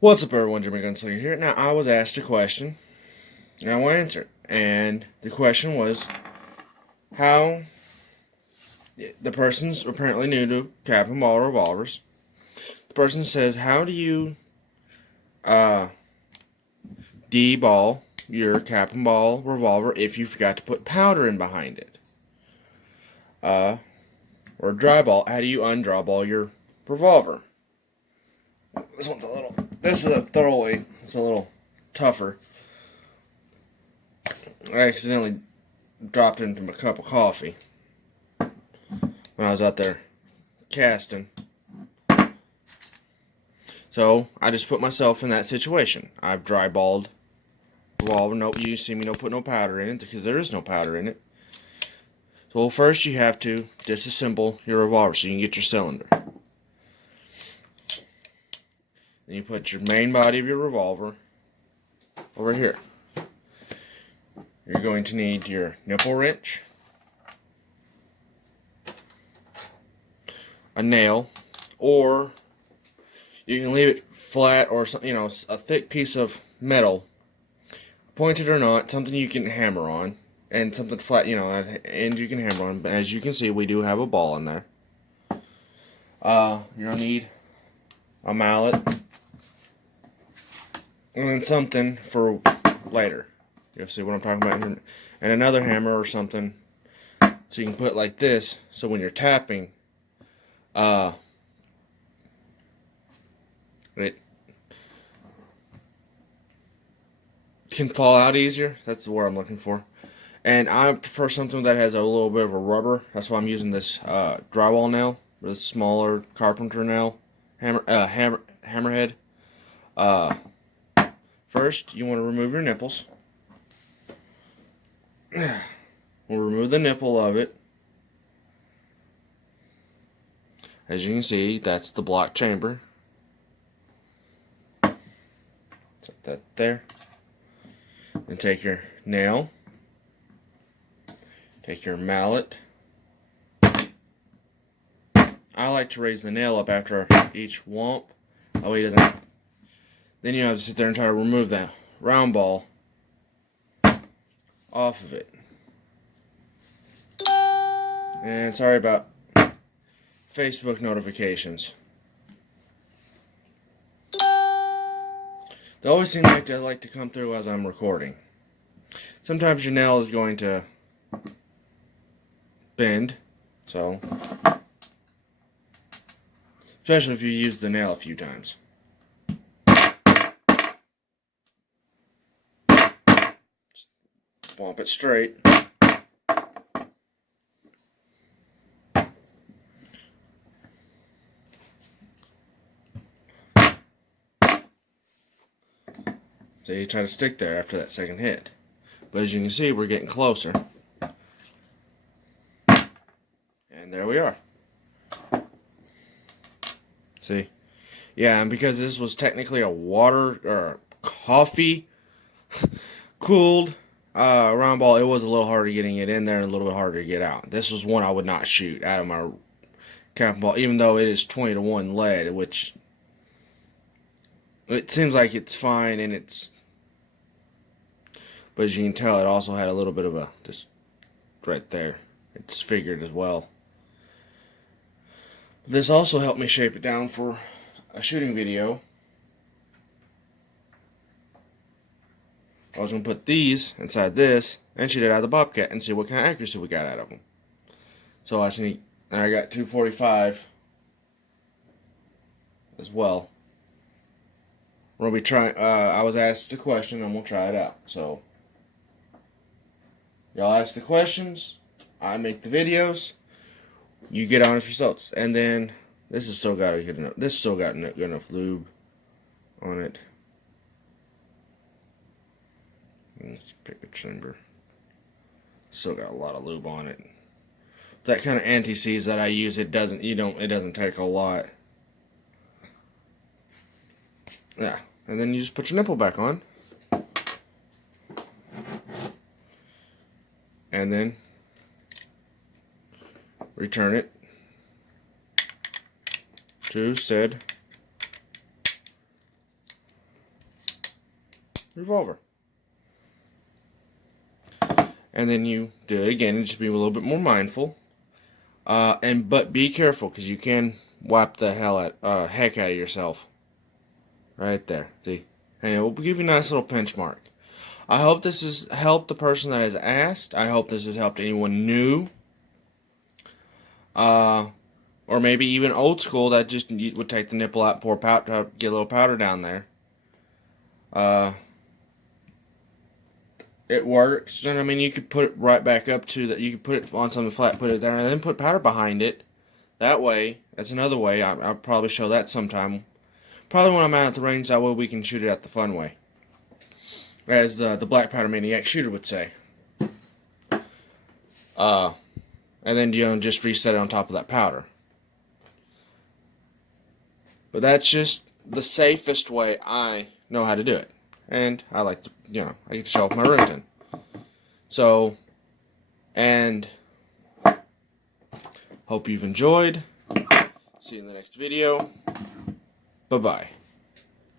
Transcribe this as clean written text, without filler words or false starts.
What's up, everyone? Jimmy Gunslinger here. Now, I was asked a question, and I want to answer it. And the question was how the person's apparently new to cap and ball revolvers. The person says, "How do you uh, de-ball your cap and ball revolver if you forgot to put powder in behind it? Uh, or dry ball? How do you undraw ball your revolver?" This is a throwaway. It's a little tougher. I accidentally dropped it into my cup of coffee when I was out there casting. So I just put myself in that situation. I've dry balled revolver. Nope, you see me put no powder in it because there is no powder in it. So first you have to disassemble your revolver so you can get your cylinder. Then you put your main body of your revolver over here. You're going to need your nipple wrench, a nail, or you can leave it flat or something, a thick piece of metal, pointed or not, something you can hammer on, and something flat, and you can hammer on. But as you can see, we do have a ball in there. You'll need a mallet, and then something for later. You'll see what I'm talking about here. And another hammer or something, so you can put it like this, so when you're tapping, it can fall out easier. That's the word I'm looking for. And I prefer something that has a little bit of a rubber. That's why I'm using this drywall nail, this smaller carpenter nail, hammerhead. First, you want to remove your nipples. We'll remove the nipple of it. As you can see, that's the block chamber. Set that there. And take your nail. Take your mallet. I like to raise the nail up after each whomp. Oh, he doesn't. Then you have to sit there and try to remove that round ball off of it. And sorry about Facebook notifications. They always seem like they like to come through as I'm recording. Sometimes your nail is going to bend, so especially if you use the nail a few times. Just bump it straight. So you try to stick there after that second hit. But as you can see, we're getting closer. And there we are. See? Yeah, and because this was technically a water or coffee cooled round ball, it was a little harder getting it in there and a little bit harder to get out. This was one I would not shoot out of my cap ball, even though it is 20-to-1 lead, which it seems like it's fine, and it's, but as you can tell, it also had a little bit of a, just right there, it's figured as well. This also helped me shape it down for a shooting video. I was going to put these inside this and shoot it out of the Bobcat and see what kind of accuracy we got out of them. So I got 245 as well. We're going to be trying, I was asked a question and we'll try it out. So, y'all ask the questions, I make the videos, you get honest results. And then, this has still got good enough lube on it. Let's pick a chamber. Still got a lot of lube on it. That kind of anti-seize that I use, it doesn't take a lot. Yeah, and then you just put your nipple back on. And then return it to said revolver. And then you do it again and just be a little bit more mindful. But be careful, because you can wipe the heck out of yourself. Right there. See? And it will give you a nice little pinch mark. I hope this has helped the person that has asked. I hope this has helped anyone new. Or maybe even old school that just would take the nipple out and pour powder, get a little powder down there. It works, and I mean, you could put it right back up to that. You could put it on something flat, put it there, and then put powder behind it. That way, that's another way. I'll probably show that sometime. Probably when I'm out at the range, that way we can shoot it at the fun way, as the Black Powder Maniac shooter would say. And then just reset it on top of that powder. But that's just the safest way I know how to do it, and I like to, I get to show off my Remington. So, and hope you've enjoyed. See you in the next video. Bye-bye.